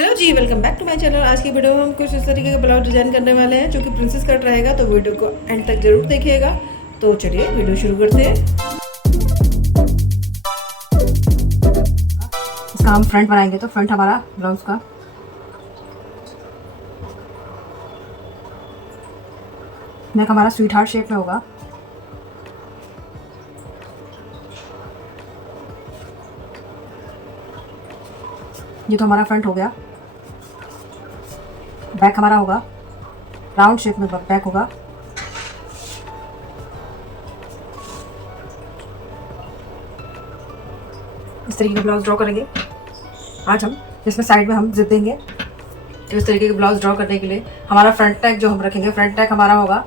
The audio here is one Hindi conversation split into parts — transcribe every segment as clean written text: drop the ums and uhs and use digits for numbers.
Hello ji, welcome back to my channel. आज की वीडियो में हम कुछ इस तरीके का ब्लाउज डिजाइन करने वाले हैं जो कि प्रिंसेस कट रहेगा, तो वीडियो को एंड तक जरूर देखिएगा। तो चलिए वीडियो शुरू करते हैं। इसका हम फ्रंट बनाएंगे, तो फ्रंट हमारा ब्लाउज का नेक हमारा स्वीट हार्ट शेप में होगा। ये तो हमारा फ्रंट हो गया। बैक हमारा होगा राउंड शेप में, बैक होगा। इस तरीके का ब्लाउज ड्रॉ करेंगे आज हम, जिसमें साइड में हम जिप देंगे। तो इस तरीके के ब्लाउज ड्रॉ करने के लिए हमारा फ्रंट नेक जो हम रखेंगे, फ्रंट नेक हमारा होगा,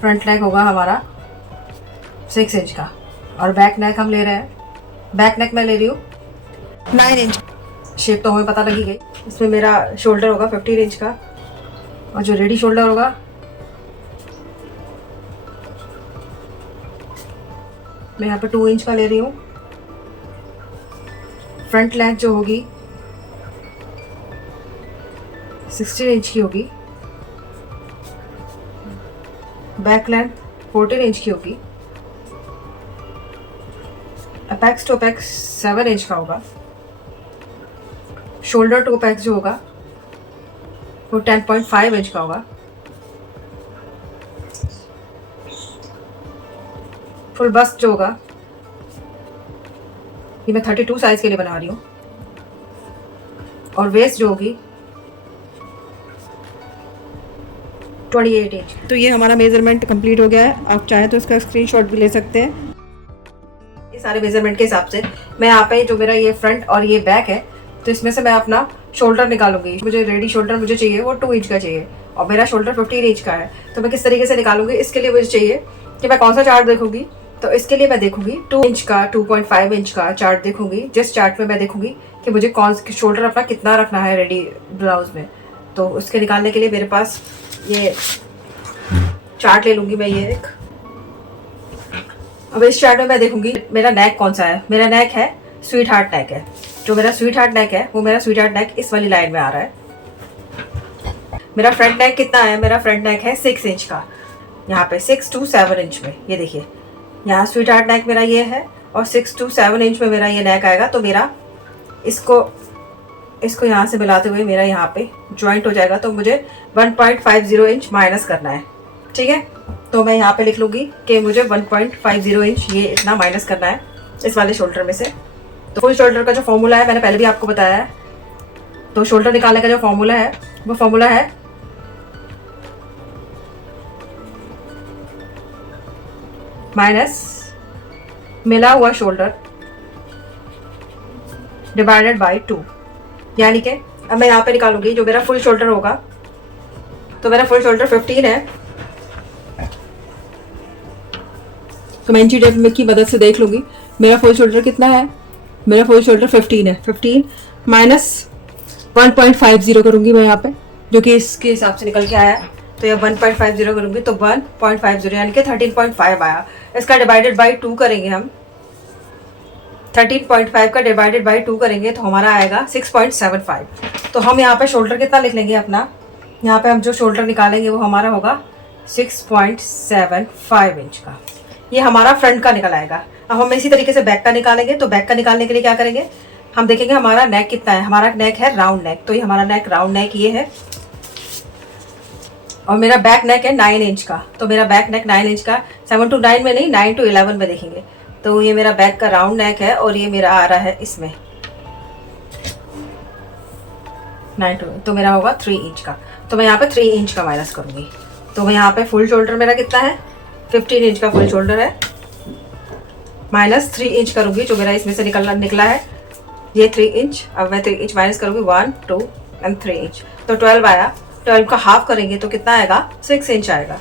फ्रंट नेक होगा हमारा 6 इंच का। और बैक नेक हम ले रहे हैं, बैक नेक मैं ले रही हूँ 9 इंच। शेप तो हमें पता लगी गई। इसमें मेरा शोल्डर होगा 15 इंच का, और जो रेडी शोल्डर होगा मैं यहाँ पे 2 इंच का ले रही हूँ। फ्रंट लेंथ जो होगी 16 इंच की होगी। बैक लेंथ 14 इंच की होगी। अपेक्स टू अपेक्स 7 इंच का होगा। शोल्डर टू अपेक्स जो होगा वो 10.5 इंच का होगा। फुल बस्ट जो होगा, ये मैं 32 साइज के लिए बना रही हूँ। और वेस्ट जो होगी 28 इंच। तो ये हमारा मेजरमेंट कंप्लीट हो गया है। आप चाहें तो इसका स्क्रीनशॉट भी ले सकते हैं। ये सारे मेजरमेंट के हिसाब से मैं यहाँ पे जो मेरा ये फ्रंट और ये बैक है, तो इसमें से मैं अपना शोल्डर निकालूंगी। मुझे रेडी शोल्डर मुझे चाहिए वो 2 इंच का चाहिए, और मेरा शोल्डर 15 इंच का है। तो मैं किस तरीके से निकालूंगी, इसके लिए मुझे चाहिए कि मैं कौन सा चार्ट देखूंगी। तो इसके लिए मैं देखूंगी 2 इंच का, 2.5 इंच का चार्ट देखूंगी। जिस चार्ट में मैं देखूंगी कि मुझे कौन शोल्डर अपना कितना रखना है रेडी ब्लाउज में। तो उसके निकालने के लिए मेरे पास ये चार्ट ले लूंगी मैं, ये एक। अब इस चार्ट में मैं देखूंगी मेरा नेक कौन सा है। मेरा नेक है स्वीट हार्ट नेक है। जो मेरा स्वीट हार्ट नेक है वो मेरा स्वीट हार्ट नेक इस वाली लाइन में आ रहा है। मेरा फ्रंट नेक कितना है, मेरा फ्रंट नेक है 6 इंच का, यहाँ पे 6 to 7 इंच में। ये देखिए यहाँ स्वीट हार्ट नेक मेरा ये है, और 6 to 7 इंच में मेरा ये नेक आएगा। तो मेरा इसको यहाँ से मिलाते हुए मेरा यहाँ पे ज्वाइंट हो जाएगा। तो मुझे 1.50 इंच माइनस करना है, ठीक है। तो मैं यहाँ पे लिख लूँगी कि मुझे 1.50 इंच ये इतना माइनस करना है इस वाले शोल्डर में से। तो फुल शोल्डर का जो फॉर्मूला है मैंने पहले भी आपको बताया है। तो शोल्डर निकालने का जो फॉर्मूला है वो फॉर्मूला है माइनस मिला हुआ शोल्डर डिवाइडेड बाय 2। यानी कि अब मैं यहाँ पे निकालूंगी जो मेरा फुल शोल्डर होगा। तो मेरा फुल शोल्डर 15 है, तो मैं इंची टेप की मदद से देख लूंगी मेरा फुल शोल्डर कितना है। मेरा फुल शोल्डर 15 है। 15 माइनस 1.50 करूंगी मैं यहाँ पे, जो कि इसके हिसाब से निकल के आया। तो यह 1.50 करूंगी तो 1.50 यानी कि 13.5 आया। इसका डिवाइडेड बाई 2 करेंगे हम। 13.5 का डिवाइडेड बाई 2 करेंगे तो हमारा आएगा 6.75। तो हम यहाँ पे शोल्डर कितना लिख लेंगे अपना, यहाँ पे हम जो शोल्डर निकालेंगे वो हमारा होगा 6.75 इंच का। ये हमारा फ्रंट का निकल आएगा। अब हम इसी तरीके से बैक का निकालेंगे। तो बैक का निकालने के लिए क्या करेंगे, हम देखेंगे हमारा नेक कितना है। हमारा नेक है राउंड नेक, तो ये हमारा नेक राउंड नेक ये है। और मेरा बैक नेक है 9 इंच का। तो मेरा बैक नेक 9 इंच का, 7 to 9 में नहीं, 9 to 11 में देखेंगे। तो ये मेरा बैक का राउंड नेक है, और ये मेरा आ रहा है इसमें 9 to, तो मेरा होगा 3 इंच का। तो मैं यहाँ पे 3 इंच का माइनस करूँगी। तो मैं यहाँ पे फुल शोल्डर मेरा कितना है, 15 इंच का फुल शोल्डर है, माइनस 3 इंच करूँगी जो मेरा इसमें से निकला है ये 3 इंच। अब मैं 3 इंच माइनस करूँगी, 1 2 and 3 इंच, तो 12 आया। 12 का हाफ करेंगे तो कितना आएगा, 6 इंच आएगा।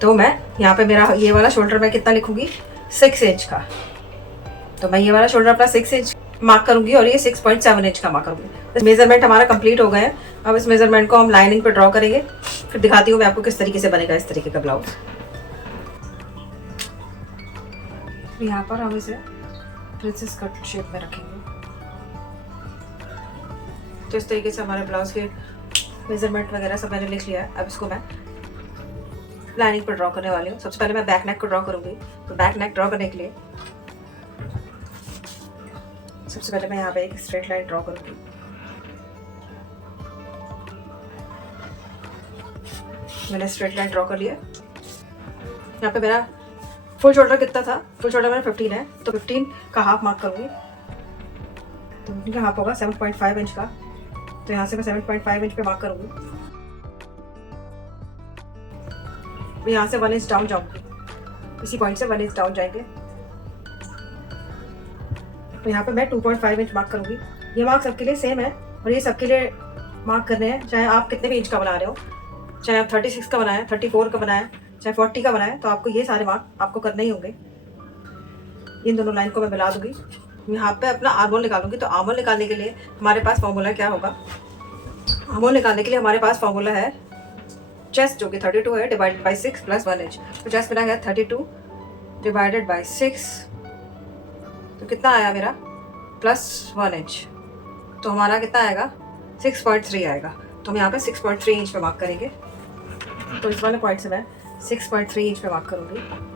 तो मैं यहाँ पे मेरा ये वाला शोल्डर मैं कितना लिखूँगी, 6 इंच का। तो मैं ये वाला शोल्डर अपना 6 इंच मार्क करूँगी, और ये 6.7 इंच का मार्क करूँगी। मेजरमेंट हमारा कंप्लीट हो गया है। अब इस मेजरमेंट को हम लाइनिंग पे ड्रॉ करेंगे, फिर दिखाती हूँ मैं आपको किस तरीके से बनेगा इस तरीके का ब्लाउज। यहाँ पर हम इसे प्रिंसेस कट शेप में रखेंगे। तो इस तरीके से हमारे ब्लाउज के मेजरमेंट वगैरह सब मैंने लिख लिया है। अब इसको मैं लाइनिंग पर ड्रॉ करने वाली हूँ। सबसे पहले मैं बैक नेक को ड्रॉ करूँगी। तो बैक नेक ड्रॉ करने के लिए सबसे पहले मैं यहाँ पे एक स्ट्रेट लाइन ड्रॉ करूँगी। मैंने स्ट्रेट लाइन ड्रॉ कर लिया। यहाँ पे मेरा फुल शोल्डर कितना था, फुल शोल्डर मेरा 15 है, तो 15 का हाफ मार्क करूँगी। तो 15 का हाफ होगा 7.5 इंच का। तो यहाँ से मैं 7.5 इंच पे मार्क करूँगी। मैं यहाँ से 1 इंच डाउन जाऊँगी, इसी पॉइंट से 1 इंच डाउन जाएंगे। तो यहाँ पे मैं 2.5 इंच मार्क करूँगी। ये मार्क सबके लिए सेम है और ये सबके लिए मार्क करने हैं, चाहे आप कितने भी इंच का बना रहे हो, चाहे आप 36 का बनाएं, 34 का बनाएं, चाहे 40 का बनाएं, तो आपको ये सारे मार्क आपको करने ही होंगे। इन दोनों लाइन को मैं मिला दूंगी। यहाँ पे अपना आर्मोल निकालूंगी। तो आर्मोल निकालने के लिए हमारे पास फॉर्मूला क्या होगा? आर्मोल निकालने के लिए हमारे पास फॉर्मूला है चेस्ट, जो कि 32 है, डिवाइडेड बाई 6 प्लस 1 इंच। तो चेस्ट मेरा है 32 डिवाइडेड बाई 6, तो कितना आया मेरा? Plus 1 inch. तो हमारा कितना आएगा? 6.3 आएगा। तो हम यहाँ पे 6.3 इंच पे मार्क करेंगे। तो इस वाले पॉइंट से मैं 6.3 इंच पे मार्क करूँगी।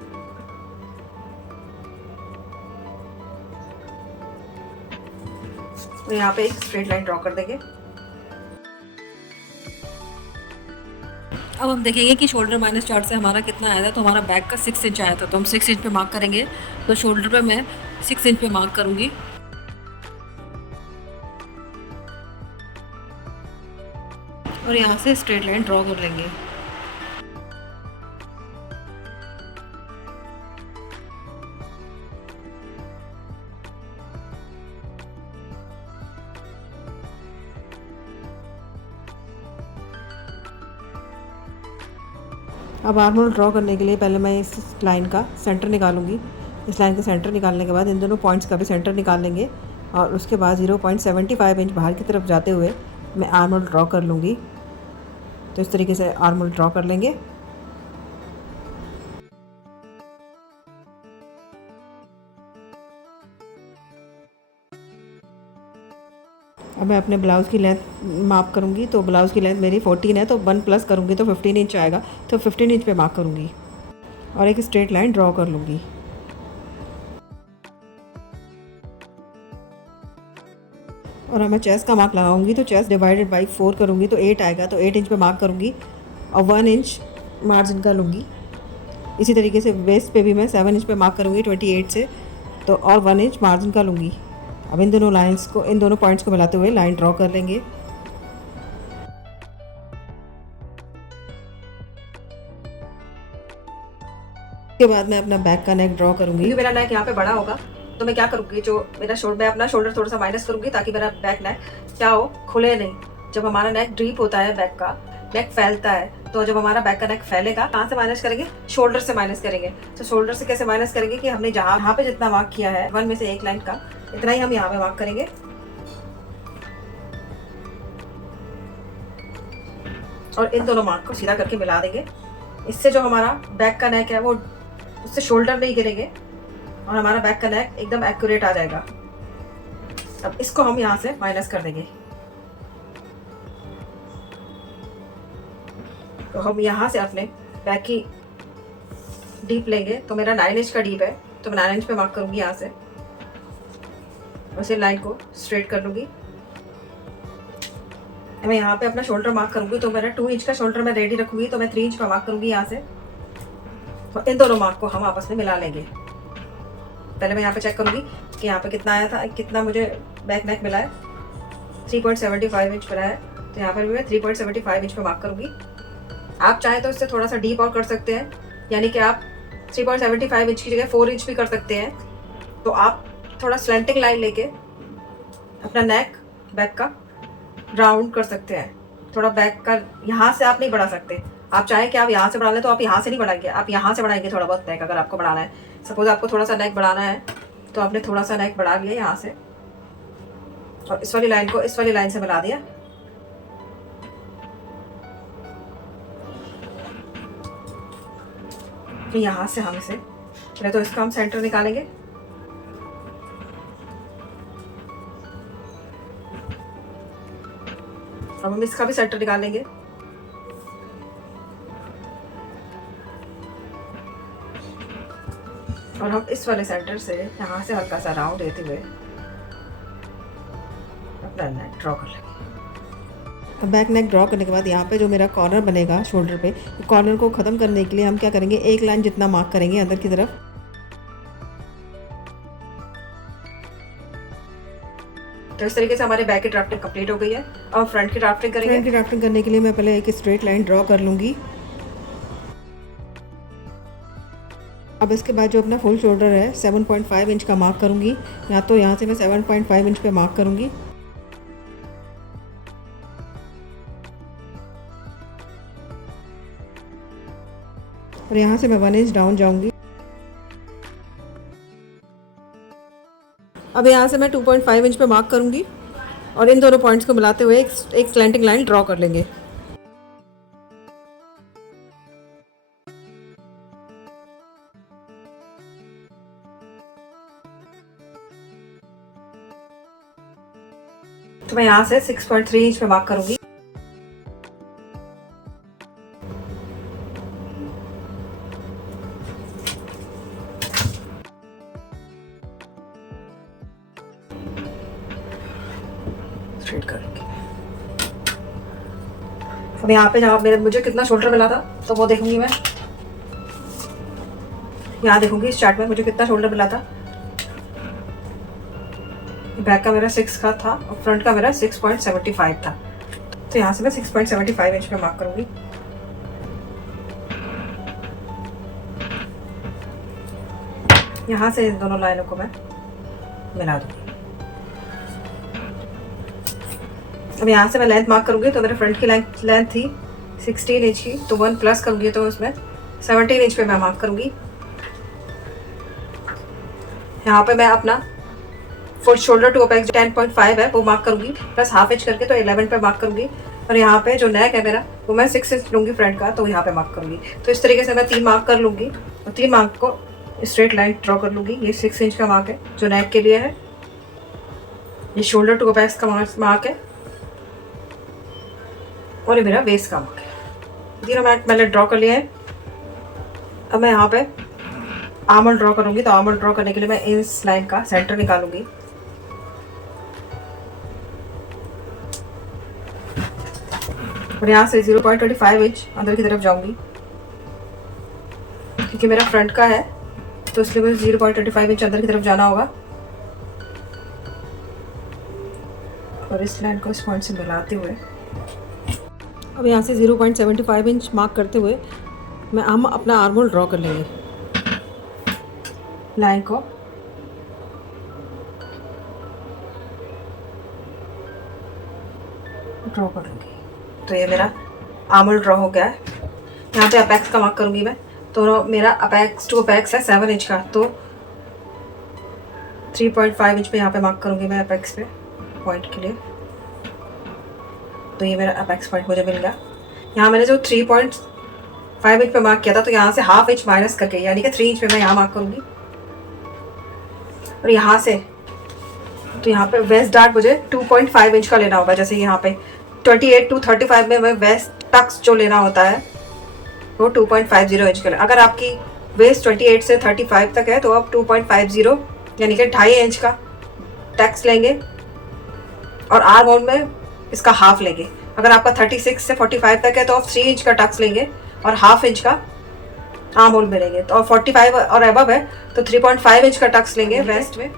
तो यहाँ पे एक स्ट्रेट लाइन ड्रॉ कर देंगे। अब हम देखेंगे कि शोल्डर माइनस चार्ट से हमारा कितना आया था। तो हमारा बैक का 6 इंच आया था, तो हम 6 इंच पे मार्क करेंगे। तो शोल्डर पे मैं 6 इंच पे मार्क करूँगी। और यहाँ से स्ट्रेट लाइन ड्रॉ कर लेंगे। अब आर्मोल ड्रॉ करने के लिए पहले मैं इस लाइन का सेंटर निकालूंगी। इस लाइन का सेंटर निकालने के बाद इन दोनों पॉइंट्स का भी सेंटर निकाल लेंगे और उसके बाद 0.75 इंच बाहर की तरफ जाते हुए मैं आर्मोल ड्रॉ कर लूँगी। तो इस तरीके से आर्मोल ड्रॉ कर लेंगे। अब मैं अपने ब्लाउज़ की लेंथ माप करूँगी। तो ब्लाउज़ की लेंथ मेरी 14 है, तो 1 प्लस करूँगी तो 15 इंच आएगा। तो 15 इंच पे मार्क करूँगी और एक स्ट्रेट लाइन ड्रॉ कर लूँगी। और अब मैं चेस्ट का मार्क लगाऊंगी। तो चेस्ट डिवाइडेड बाई 4 करूँगी तो 8 आएगा। तो 8 इंच पे मार्क करूँगी और 1 इंच मार्जिन का लूँगी। इसी तरीके से वेस्ट पे भी मैं 7 इंच पे मार्क करूँगी 28 से, तो और 1 इंच मार्जिन का लूँगी। अब इन दोनों लाइंस को, इन दोनों पॉइंट्स को मिलाते हुए लाइन ड्रॉ कर लेंगे। उसके बाद मैं अपना बैक का नेक ड्रॉ करूँगी। क्योंकि मेरा नेक यहाँ पे बड़ा होगा तो मैं क्या करूँगी, जो मेरा शोल्डर, मैं अपना शोल्डर थोड़ा सा माइनस करूँगी ताकि मेरा बैक नेक क्या हो, खुले नहीं। जब हमारा नेक ड्रीप होता है, बैक का नेक फैलता है, तो जब हमारा बैक का नेक फैलेगा, कहाँ से माइनस करेंगे? शोल्डर से माइनस करेंगे। तो शोल्डर से कैसे माइनस करेंगे कि हमने यहाँ पे जितना मार्क किया है 1 में से 1 लाइन का, इतना ही हम यहाँ पे मार्क करेंगे। और इन दोनों मार्क को सीधा करके मिला देंगे। इससे जो हमारा बैक का नेक है वो उससे शोल्डर नहीं गिरेंगे और हमारा बैक का नेक एकदम एक्यूरेट आ जाएगा। अब इसको हम यहाँ से माइनस कर देंगे। तो हम यहाँ से अपने बैक की डीप लेंगे। तो मेरा 9 इंच का डीप है, तो मैं 9 इंच पे मार्क करूँगी यहाँ से। उसे लाइन को स्ट्रेट कर लूँगी। मैं यहाँ पे अपना शोल्डर मार्क करूँगी। तो मेरा 2 इंच का शोल्डर मैं रेडी रखूँगी, तो मैं 3 इंच का मार्क करूँगी यहाँ से। तो इन दोनों मार्क को हम आपस में मिला लेंगे। पहले मैं यहाँ पे चेक करूँगी कि यहाँ पे कितना आया था, कितना मुझे बैक नेक मिला है। 3.75 इंच मिला है, तो यहाँ पर भी मैं 3.75 इंच पे मार्क करूँगी। आप चाहें तो इससे थोड़ा सा डीप और कर सकते हैं, यानी कि आप 3.75 इंच की जगह 4 इंच भी कर सकते हैं। तो आप थोड़ा स्लैंटिंग लाइन लेके अपना नेक बैक का राउंड कर सकते हैं। थोड़ा बैक का यहाँ से आप नहीं बढ़ा सकते। आप चाहें कि आप यहाँ से बढ़ा लें तो आप यहाँ से नहीं बढ़ाएंगे, आप यहाँ से बढ़ाएंगे थोड़ा बहुत नेक। अगर आपको बढ़ाना है, सपोज आपको थोड़ा सा नेक बढ़ाना है, तो आपने थोड़ा सा नेक बढ़ा लिया यहाँ से और इस वाली लाइन को इस वाली लाइन से मिला दिया। तो यहाँ से हम इसे पहले तो इसका हम सेंटर निकालेंगे। अब हम इसका भी सेंटर निकालेंगे। और हम इस वाले सेंटर से यहाँ से हल्का सा राउंड देते हुए अपना नेक ड्रॉ कर लेंगे। अब बैक नेक ड्रॉ करने के बाद यहाँ पे जो मेरा कॉर्नर बनेगा शोल्डर पे, कॉर्नर को ख़त्म करने के लिए हम क्या करेंगे, एक लाइन जितना मार्क करेंगे अंदर की तरफ। तो इस तरीके से हमारे बैक की ड्राफ्टिंग कंप्लीट हो गई है। अब फ्रंट की ड्राफ्टिंग करेंगे। फ्रंट की ड्राफ्टिंग करने के लिए मैं पहले एक स्ट्रेट लाइन ड्रॉ कर लूँगी। अब इसके बाद जो अपना फुल शोल्डर है 7.5 इंच का मार्क करूँगी। तो यहाँ से मैं 7.5 इंच पे मार्क करूँगी। और यहाँ से मैं 1 इंच डाउन जाऊँगी। अब यहाँ से मैं 2.5 इंच पे मार्क करूँगी और इन दोनों पॉइंट्स को मिलाते हुए एक स्लैंटिंग लाइन ड्रॉ कर लेंगे। तो मैं यहाँ से 6.3 इंच पे मार्क करूँगी। स्ट्रेट करेंगे। अब यहाँ पे जहाँ मुझे कितना शोल्डर मिला था तो वो देखूंगी मैं। यहाँ देखूंगी इस चार्ट में मुझे कितना शोल्डर मिला था। बैक का मेरा 6 का था और फ्रंट का मेरा 6.75 था। तो यहाँ से मैं 6.75 इंच पे मार्क करूंगी। यहाँ से इन दोनों लाइनों को मैं मिला दूंगी। अब यहाँ से मैं लेंथ मार्क करूंगी। तो मेरे फ्रंट की लेंथ थी 16 इंच की, तो 1 प्लस करूंगी तो उसमें 17 इंच पे मैं मार्क करूंगी। यहाँ पे मैं अपना फुट शोल्डर टू अपेक्स 10.5 है वो मार्क करूंगी, प्लस हाफ इंच करके तो 11 पे मार्क करूंगी। और यहाँ पे जो नेक है मेरा वो मैं 6 इंच लूँगी फ्रंट का, तो यहाँ पे मार्क करूंगी। तो इस तरीके से मैं 3 मार्क कर लूँगी और 3 मार्क को स्ट्रेट लाइन ड्रॉ कर लूँगी। ये 6 इंच का मार्क है जो नेक के लिए है। ये शोल्डर टू अपेक्स का मार्क है और ये मेरा वेस्ट का मार्क है। तीनों मार्क मैंने ड्रॉ कर लिया है। अब मैं यहाँ पे आर्मल ड्रॉ करूँगी। तो आर्मल ड्रॉ करने के लिए मैं इस लाइन का सेंटर निकालूंगी। और यहाँ से 0.25 इंच अंदर की तरफ जाऊंगी। क्योंकि मेरा फ्रंट का है तो इसलिए मुझे 0.25 इंच अंदर की तरफ जाना होगा। और इस लाइन को इस पॉइंट से मिलाते हुए अब यहाँ से 0.75 इंच मार्क करते हुए हम अपना आर्मोल ड्रॉ कर लेंगे। लाइन को ड्रॉ कर लूँगी। तो ये मेरा आर्मोल ड्रॉ हो गया है। यहाँ पे अपेक्स का मार्क करूँगी मैं। तो मेरा अपेक्स टू अपेक्स है 7 इंच का, तो 3.5 इंच पे यहाँ पे मार्क करूँगी मैं अपेक्स पे पॉइंट के लिए। तो ये मेरा अपेक्स पॉइंट मुझे मिल गया। यहाँ मैंने जो 3.5 इंच पे मार्क किया था तो यहाँ से हाफ इंच माइनस करके यानी कि 3 इंच पे मैं यहाँ मार्क करूँगी। और यहाँ से तो यहाँ पे वेस्ट डार्ट मुझे 2.5 इंच का लेना होगा। जैसे यहाँ पे 28 to 35 में वेस्ट टक्स जो लेना होता है वो 2.50 इंच का। अगर आपकी वेस्ट 28 से 35 तक है तो आप 2.50 यानी कि 2.5 इंच का टक्स लेंगे और आर्म होल में इसका हाफ लेंगे। अगर आपका 36 से 45 तक है तो आप 3 इंच का टक्स लेंगे और हाफ इंच का आर्म होल में लेंगे। तो 45 और अबव है तो 3.5 इंच का टक्स लेंगे। वेस्ट में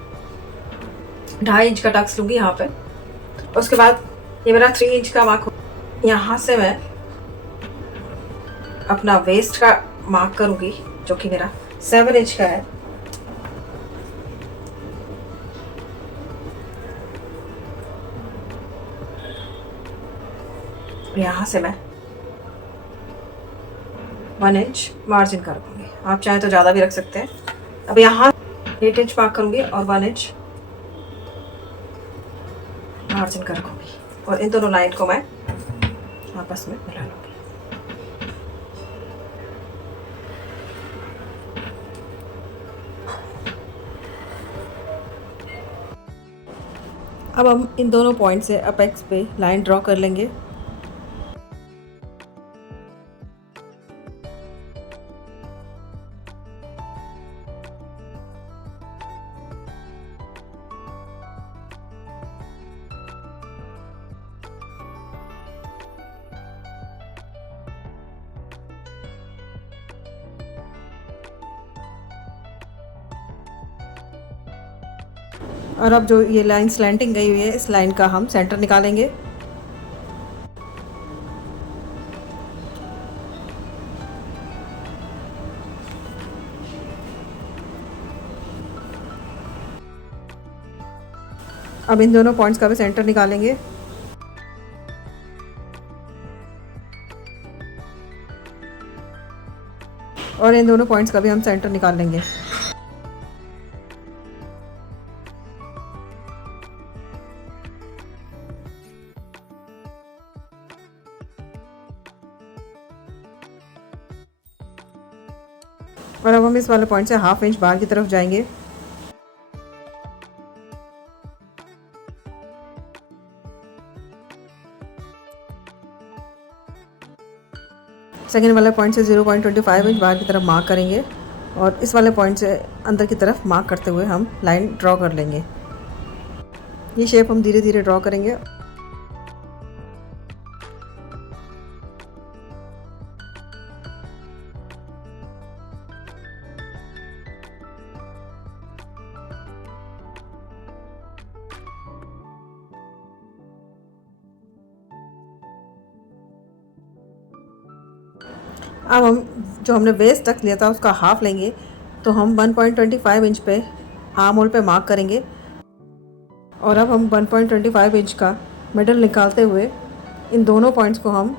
2.5 इंच का टक्स लूँगी यहाँ पे। उसके बाद ये मेरा 3 इंच का मार्क। यहाँ से मैं अपना वेस्ट का मार्क करूँगी जो कि मेरा 7 इंच का है। यहाँ से मैं 1 इंच मार्जिन कर दूँगी। आप चाहे तो ज़्यादा भी रख सकते हैं। अब यहाँ 8 इंच मार्क करूँगी और 1 इंच मार्जिन कर दूँगी और इन दोनों लाइन को मैं आपस में मिला लूँगी। अब हम इन दोनों पॉइंट से अपेक्स पे लाइन ड्रॉ कर लेंगे और अब जो ये लाइन स्लैंटिंग गई हुई है, इस लाइन का हम सेंटर निकालेंगे। अब इन दोनों पॉइंट्स का भी सेंटर निकालेंगे। और इन दोनों पॉइंट्स का भी हम सेंटर निकाल लेंगे। और अब हम इस वाले पॉइंट से हाफ इंच बाहर की तरफ जाएंगे। सेकेंड वाले पॉइंट से 0.25 इंच बाहर की तरफ मार्क करेंगे और इस वाले पॉइंट से अंदर की तरफ मार्क करते हुए हम लाइन ड्रॉ कर लेंगे। ये शेप हम धीरे धीरे ड्रॉ करेंगे। अब हम जो हमने वेस्ट तक लिया था उसका हाफ लेंगे, तो हम 1.25 इंच पे आर्म होल पे मार्क करेंगे। और अब हम 1.25 इंच का मिडल निकालते हुए इन दोनों पॉइंट्स को हम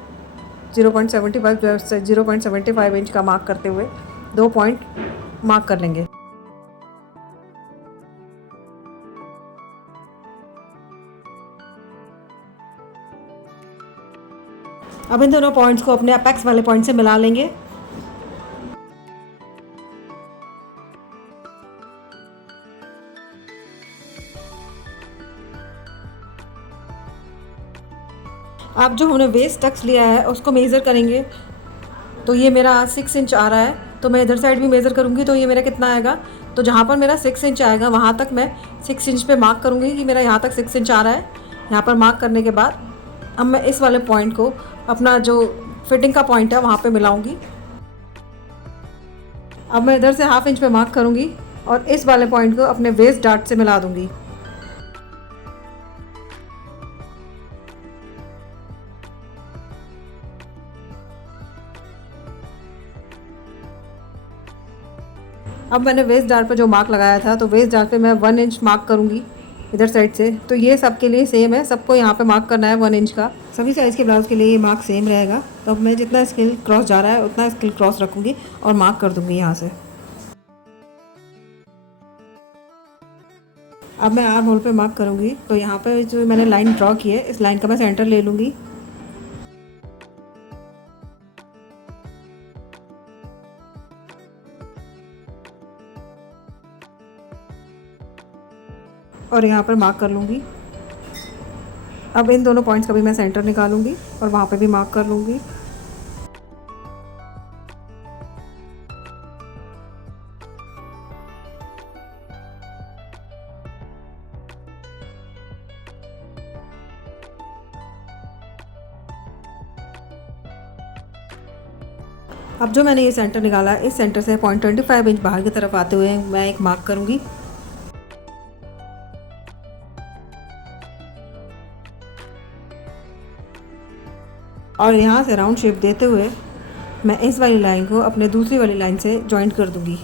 0.75 इंच का मार्क करते हुए 2 पॉइंट मार्क कर लेंगे। अब इन दोनों पॉइंट्स को अपने अपेक्स वाले पॉइंट से मिला लेंगे। अब जो हमने वेस्ट टक्स लिया है उसको मेज़र करेंगे। तो ये मेरा 6 इंच आ रहा है, तो मैं इधर साइड भी मेज़र करूँगी तो ये मेरा कितना आएगा। तो जहाँ पर मेरा 6 इंच आएगा वहाँ तक मैं 6 इंच पे मार्क करूँगी कि मेरा यहाँ तक 6 इंच आ रहा है। यहाँ पर मार्क करने के बाद अब मैं इस वाले पॉइंट को अपना जो फिटिंग का पॉइंट है वहाँ पे मिलाऊंगी। अब मैं इधर से हाफ इंच पे मार्क करूँगी और इस वाले पॉइंट को अपने वेस्ट डार्ट से मिला दूँगी। अब मैंने वेस्ट डार्ट पर जो मार्क लगाया था, तो वेस्ट डार्ट पे मैं 1 इंच मार्क करूँगी इधर साइड से। तो ये सबके लिए सेम है, सबको यहाँ पे मार्क करना है 1 इंच का। सभी साइज़ के ब्लाउज़ के लिए ये मार्क सेम रहेगा। तो अब मैं जितना स्किल क्रॉस जा रहा है उतना स्किल क्रॉस रखूँगी और मार्क कर दूँगी यहाँ से। अब मैं आर्म होल पे मार्क करूँगी, तो यहाँ पे जो मैंने लाइन ड्रॉ की है इस लाइन का मैं सेंटर ले लूँगी। और यहाँ पर मार्क कर लूँगी। अब इन दोनों पॉइंट्स का भी मैं सेंटर निकालूंगी और वहाँ पे भी मार्क कर लूँगी। अब जो मैंने ये सेंटर निकाला, इस सेंटर से 0.25 इंच बाहर की तरफ आते हुए मैं एक मार्क करूँगी। और यहाँ से राउंड शेप देते हुए मैं इस वाली लाइन को अपने दूसरी वाली लाइन से जॉइंट कर दूँगी।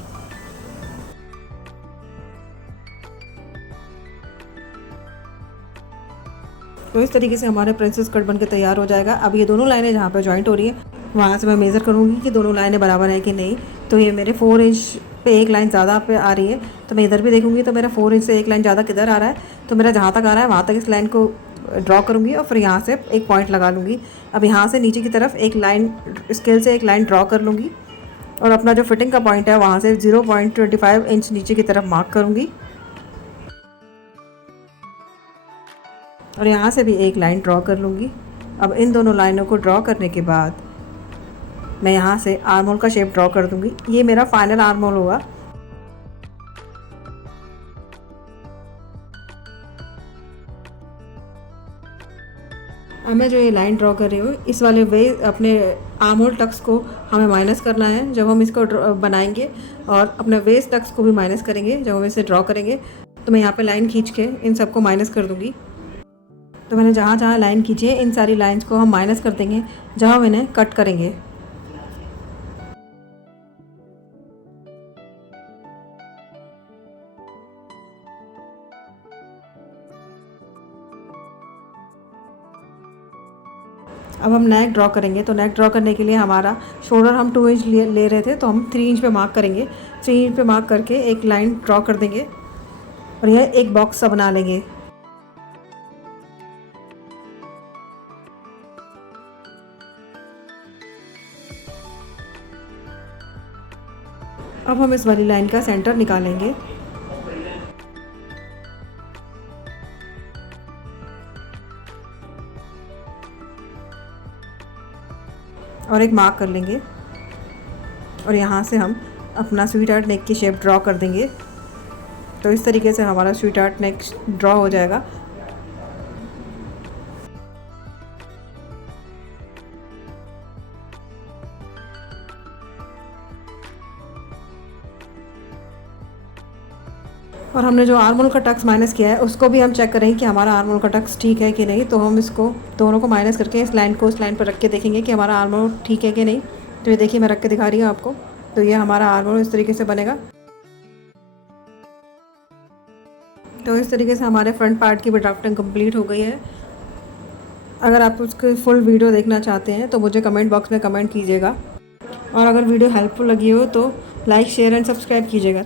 तो इस तरीके से हमारे प्रिंसेस कट बनके तैयार हो जाएगा। अब ये दोनों लाइनें जहाँ पर जॉइंट हो रही हैं वहाँ से मैं मेज़र करूँगी कि दोनों लाइनें बराबर है कि नहीं। तो ये मेरे 4 इंच पे एक लाइन ज़्यादा पे आ रही है, तो मैं इधर भी देखूँगी तो मेरा 4 इंच से एक लाइन ज़्यादा किधर आ रहा है। तो मेरा जहाँ तक आ रहा है वहाँ तक इस लाइन को ड्रॉ करूँगी और फिर यहाँ से एक पॉइंट लगा लूँगी। अब यहाँ से नीचे की तरफ एक लाइन स्केल से एक लाइन ड्रॉ कर लूँगी और अपना जो फिटिंग का पॉइंट है वहाँ से 0.25 इंच नीचे की तरफ मार्क करूँगी और यहाँ से भी एक लाइन ड्रॉ कर लूँगी। अब इन दोनों लाइनों को ड्रॉ करने के बाद मैं यहाँ से आर्म होल का शेप ड्रॉ कर दूँगी। ये मेरा फाइनल आर्म होल होगा। अब मैं जो ये लाइन ड्रॉ कर रही हूँ इस वाले वे अपने आर्म होल टक्स को हमें माइनस करना है जब हम इसको बनाएंगे, और अपने वेस्ट टक्स को भी माइनस करेंगे जब हम इसे ड्रॉ करेंगे। तो मैं यहाँ पे लाइन खींच के इन सबको माइनस कर दूँगी। तो मैंने जहाँ जहाँ लाइन खींची है इन सारी लाइंस को हम माइनस कर देंगे जहाँ मैंने कट करेंगे। अब हम नेक ड्रॉ करेंगे। तो नेक ड्रॉ करने के लिए हमारा शोल्डर हम 2 इंच ले रहे थे, तो हम 3 इंच पे मार्क करेंगे। 3 इंच पे मार्क करके एक लाइन ड्रॉ कर देंगे और यह एक बॉक्स सा बना लेंगे। अब हम इस वाली लाइन का सेंटर निकालेंगे। और एक मार्क कर लेंगे और यहाँ से हम अपना स्वीट हार्ट नेक की शेप ड्रॉ कर देंगे। तो इस तरीके से हमारा स्वीट हार्ट नेक ड्रॉ हो जाएगा। और हमने जो आर्महोल का टक्स माइनस किया है उसको भी हम चेक करेंगे कि हमारा आर्महोल का टक्स ठीक है कि नहीं। तो हम इसको दोनों को माइनस करके इस लाइन को उस लाइन पर रख के देखेंगे कि हमारा आर्महोल ठीक है कि नहीं। तो ये देखिए मैं रख के दिखा रही हूँ आपको। तो ये हमारा आर्महोल इस तरीके से बनेगा। तो इस तरीके से हमारे फ्रंट पार्ट की भी ड्राफ्टिंग कंप्लीट हो गई है। अगर आप उसकी फुल वीडियो देखना चाहते हैं तो मुझे कमेंट बॉक्स में कमेंट कीजिएगा। और अगर वीडियो हेल्पफुल लगी हो तो लाइक शेयर एंड सब्सक्राइब कीजिएगा।